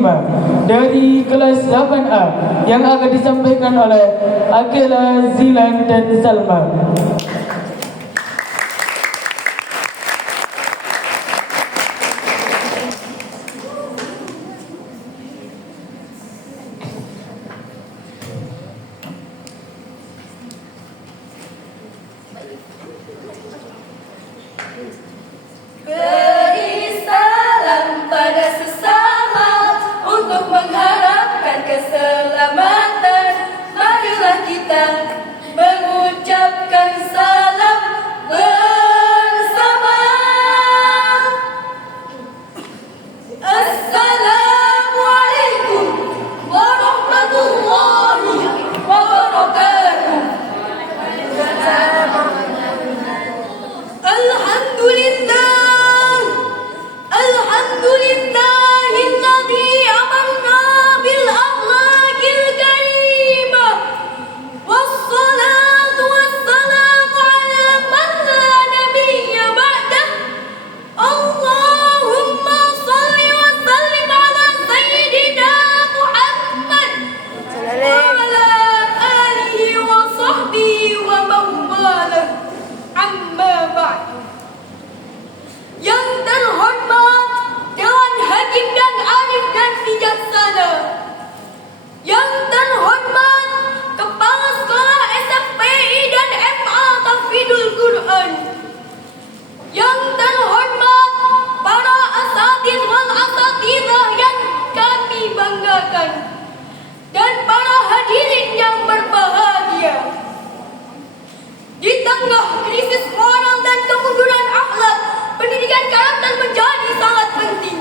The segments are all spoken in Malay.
kelima dari kelas 8A yang akan disampaikan oleh Akila, Zilan, dan Salma. Beri salam pada sesama untuk mengharapkan keselamatan. Marilah kita mengucapkan salam bersama. Assalamualaikum warahmatullahi wabarakatuh. Alhamdulillahilladzi amarna bil akhlaqil karimah. Wassalatu wassalamu ala man la nabiyya ba'dah. Allahumma shalli wa sallim ala sayyidina Muhammad wa ala alihi wa sahbihi wa mawalah. Amma ba'd. Yang terhormat Dewan Hakim dan Arif dan Bijaksana, yang terhormat Kepala Sekolah SFPI dan MA Tahfidzul Quran, yang terhormat para asatidz wal asatidzah yang kami banggakan, dan para hadirin yang berbahagia. Di tengah krisis moral dan kemunduran akhlak, pendidikan karakter menjadi sangat penting.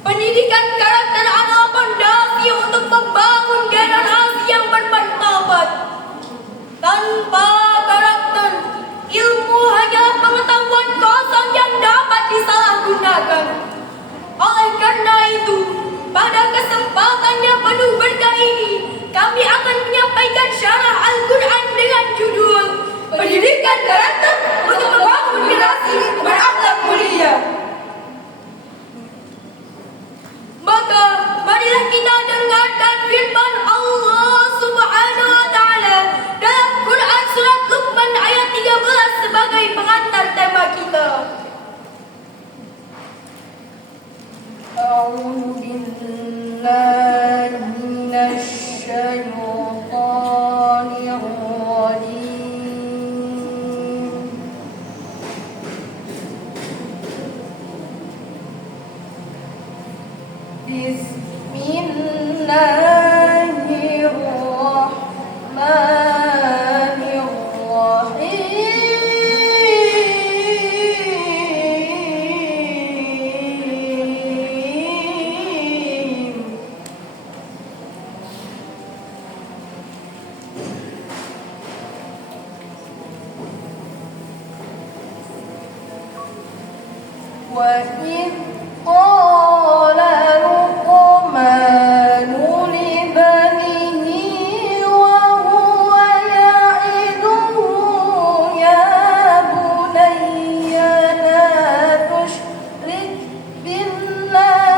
Pendidikan karakter adalah fondasi untuk membangun generasi yang bermartabat. Tanpa karakter, ilmu hanyalah pengetahuan kosong yang dapat disalahgunakan. Oleh karena itu, pada kesempatan yang penuh berkah ini, kami akan menyampaikan syarah Al-Quran dengan judul Pendidikan Karakter untuk Membangun Generasi Berakhlak Mulia. Maka marilah kita dengarkan firman Allah Subhanahu wa taala dalam Quran surat Luqman ayat 13 sebagai pengantar tema kita. A'udzu billahi minasy syaithanir rajim. Bismillahirrahmanirrahim. Wa idh qala Luqmanu li banihi wa huwa ya'iduhu ya bunayya la tusyrik billah.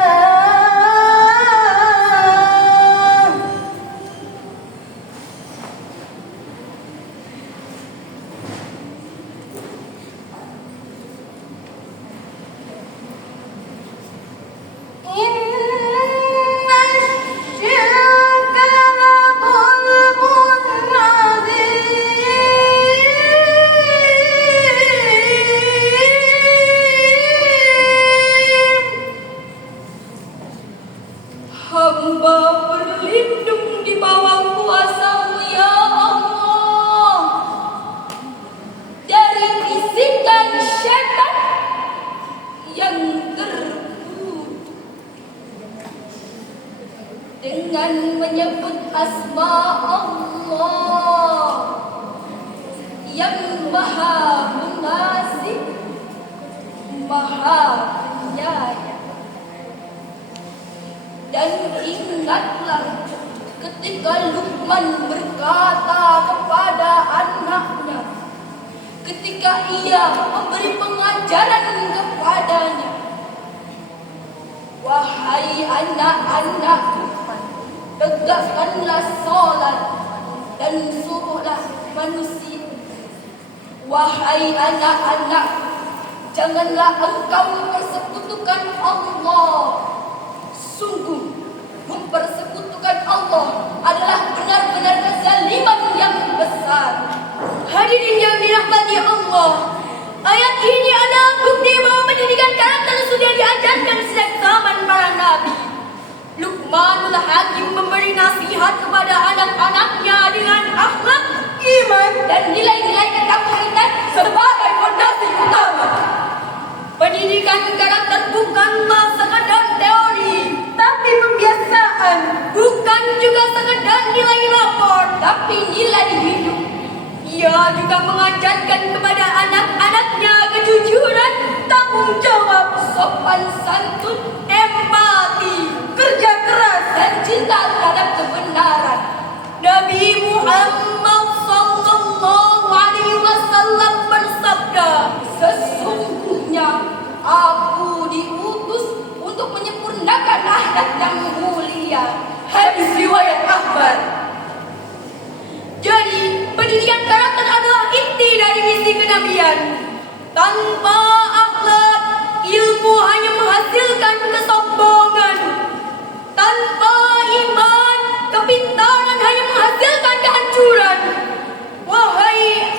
Hamba berlindung di bawah kuasa-Mu ya Allah dari bisikan syaitan yang terkutuk. Dengan menyebut asma Allah yang Maha Pengasih, Maha Penyayang. Dan ingatlah ketika Luqman berkata kepada anaknya, ketika ia memberi pengajaran kepadanya, Wahai anak-anakku, tegakkanlah salat dan suruhlah manusia. Wahai anak-anakku, janganlah engkau mempersekutukan Allah. Sungguh, mempersekutukan Allah adalah benar-benar kezaliman yang besar. Hadirin yang dirahmati Allah, ayat ini adalah bukti bahwa pendidikan karakter sudah diajarkan sejak zaman para nabi. Luqmanul Hakim memberi nasihat kepada anak-anaknya dengan akhlak, iman, dan nilai-nilai ketauhidan sebagai fondasi utama. Pendidikan karakter bukanlah sekadar teori, tapi pembiasaan. Bukan juga sekadar nilai rapor, tapi nilai hidup. Ia juga mengajarkan kepada anak-anaknya kejujuran, tanggung jawab, sopan santun, empati, kerja keras, dan cinta terhadap kebenaran. Nabi Muhammad SAW bersabda, sesungguhnya aku diutus untuk menyempurnakan akhlak yang mulia. Hadis riwayat Ahmad. Jadi, pendidikan karakter adalah inti dari misi kenabian. Tanpa akhlak, ilmu hanya menghasilkan kesombongan. Tanpa iman, kepintaran hanya menghasilkan kehancuran. Wahai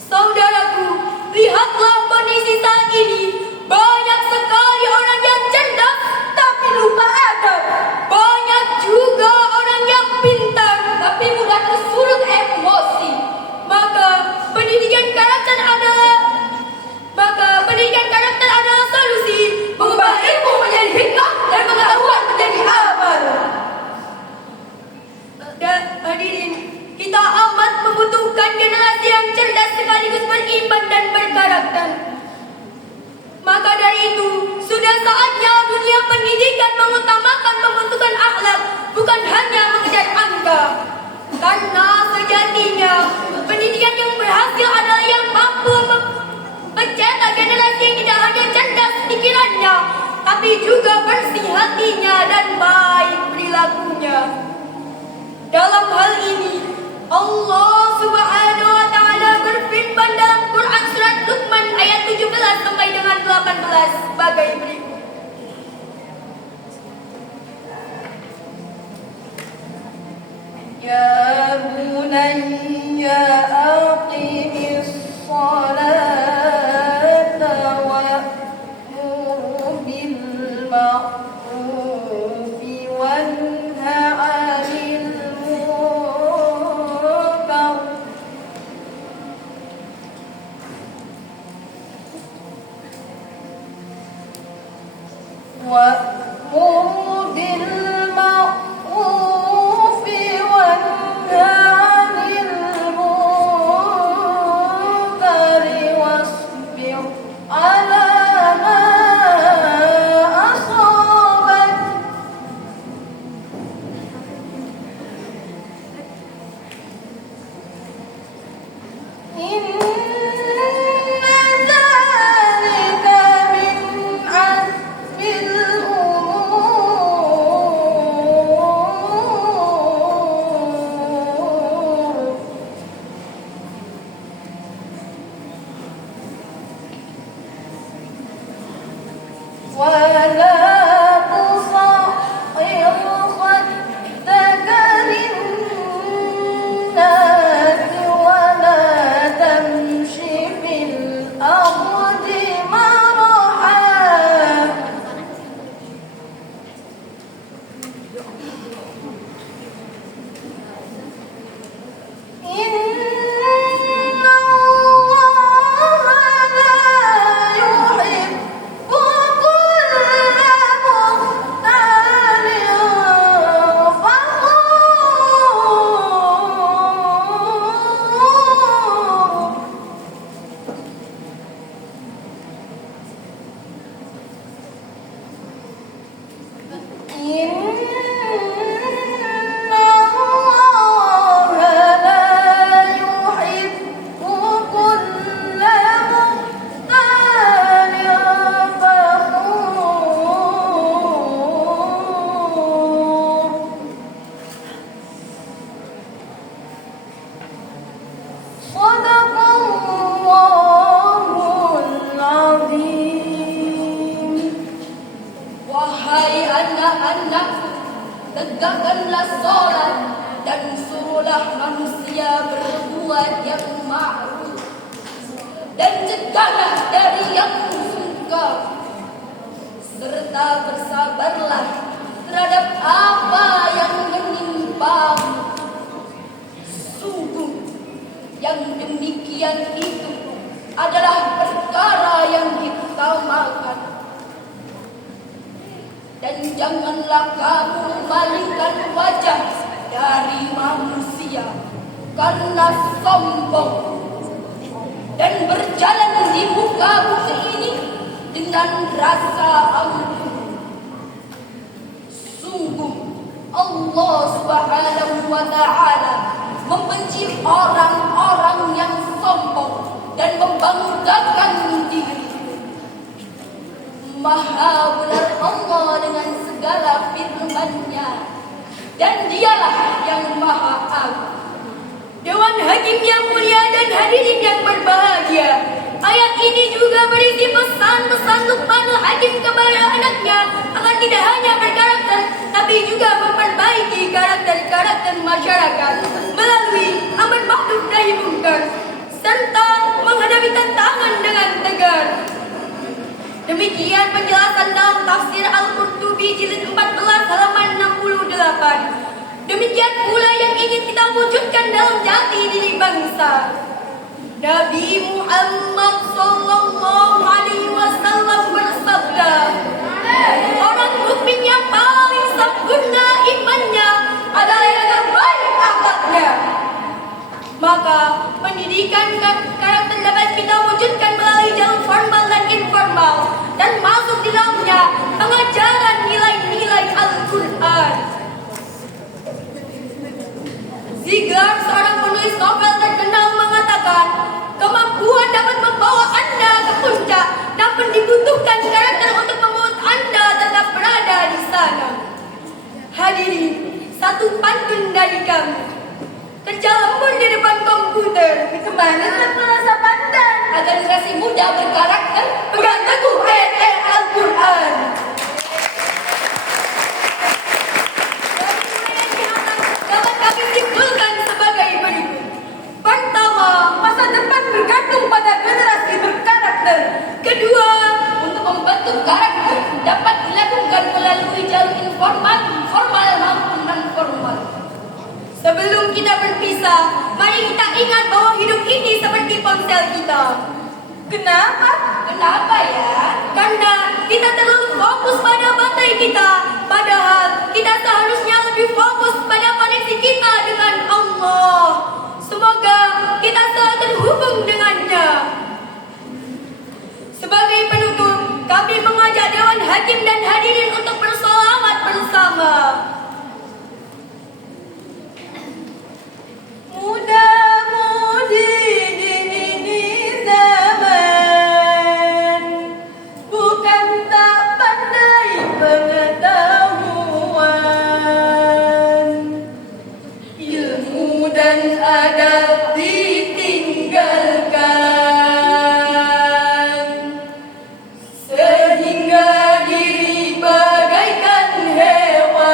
saudaraku, lihatlah kondisi saat ini. Banyak sekali orang yang cerdas tapi lupa adab. Banyak juga orang yang pintar tapi mudah tersulut emosi. Maka pendidikan karakter adalah solusi, mengubah ilmu menjadi hikmah dan pengetahuan menjadi amal. Dan hadirin, kita amat membutuhkan generasi yang cerdas sekaligus beriman dan berkarakter. Maka dari itu, sudah saatnya dunia pendidikan mengutamakan pembentukan akhlak, bukan hanya mengejar angka. Karena sejatinya, pendidikan yang berhasil adalah yang mampu mencetak generasi yang tidak hanya cerdas pikirannya, tapi juga bersih hatinya dan baik perilakunya. Dalam hal ini, Allah Subhanahu wa Ta'ala berfirman dalam Quran surat Luqman ayat 17 sampai dengan 18 sebagai berikut. Ya bunayya aqimis salata wa'mur bil ma'rufi wanha 'anil munkar wa'mur bil ma'rufi wanha 'anil munkar wasbir 'ala ma asabak inna dzalika min azmil umur. ولا تصعر خدك للناس ولا تمش في الأرض مرحا إن الله لا يحب كل menahan nafsu, tegakkanlah sholat, dan suruhlah manusia berbuat yang ma'ruf, dan cegahlah dari yang munkar, serta bersabarlah terhadap apa yang menimpamu. Sungguh yang demikian itu adalah perkara yang diutamakan. Dan janganlah kamu malingkan wajah dari manusia karena sombong, dan berjalan di muka bumi ini dengan rasa ampun. Sungguh Allah Subhanahu wa Ta'ala membenci orang-orang yang sombong dan membanggakan diri. Maha benar Allah dengan segala firman-Nya, dan Dialah yang Maha Agung. Dewan Hakim yang mulia dan hadirin yang berbahagia, ayat ini juga berisi pesan-pesan Luqmanul Hakim kepada anaknya agar tidak hanya berkarakter, tapi juga memperbaiki karakter-karakter masyarakat melalui amar ma'ruf nahi munkar, serta menghadapi tantangan dengan tegar. Demikian penjelasan dalam tafsir Al-Qurtubi jilid 14 halaman 68. Demikian pula yang ingin kita wujudkan dalam jati diri bangsa. Nabi Muhammad sallallahu alaihi wasallam bersabda, orang mukmin yang paling sempurna imannya adalah yang terbaik akhlaknya. Maka pendidikan karakter dapat kita wujudkan melalui jalur formal dan informal, dan masuk di dalamnya pengajaran nilai-nilai Al-Quran. Ziegler, seorang penulis novel terkenal, mengatakan, kemampuan dapat membawa Anda ke puncak, namun dibutuhkan karakter untuk membuat Anda tetap berada di sana. Hadirin, satu pantun dari kami. Kerja lembur di depan komputer, kemana tetap merasa pandai. Agar generasi muda berkarakter, pegang teguh ayat-ayat Al-Quran. Dapat kami simpulkan sebagai berikut. Pertama, masa depan bergantung pada generasi berkarakter. Kedua, untuk membentuk karakter dapat dilakukan melalui jalur informal, formal maupun non-formal. Sebelum kita berpisah, mari kita ingat bahwa hidup ini seperti ponsel kita. Kenapa? Kenapa ya? Karena kita terlalu fokus pada baterai kita, padahal kita seharusnya lebih fokus pada koneksi kita dengan Allah. Semoga kita selalu terhubung dengannya. Sebagai penutup, kami mengajak Dewan Hakim dan hadirin untuk bersolawat bersama. Muda-mudi ini zaman, bukan tak pandai pengetahuan, ilmu dan adab ditinggalkan, sehingga diri bagaikan hewan.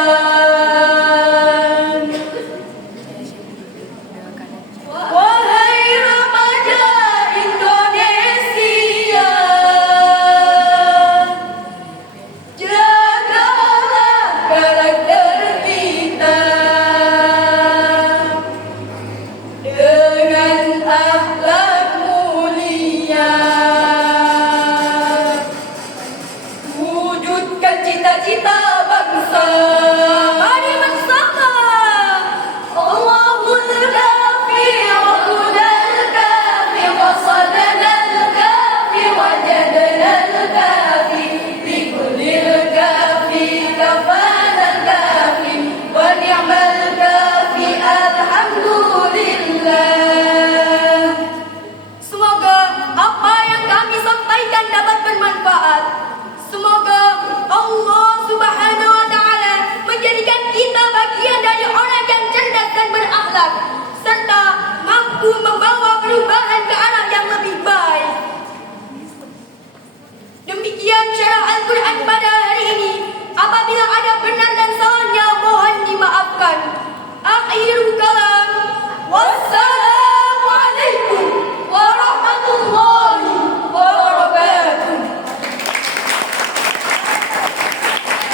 Wahai remaja Indonesia, jagalah karakter kita dengan akhlak mulia. Wujudkan cita-cita bangsa. Mari bersama. Allahul kafi, Rabbunal kafi, qasadnal kafi, wajadnal kafi, bikullil kafi, kafanal kafi, wa ni'mal kafi, alhamdulillah. Semoga apa yang kami sampaikan dapat bermanfaat. Semoga Allah Subhanahu wa Ta'ala menjadikan kita bagian dari orang yang cerdas dan berakhlak, serta mampu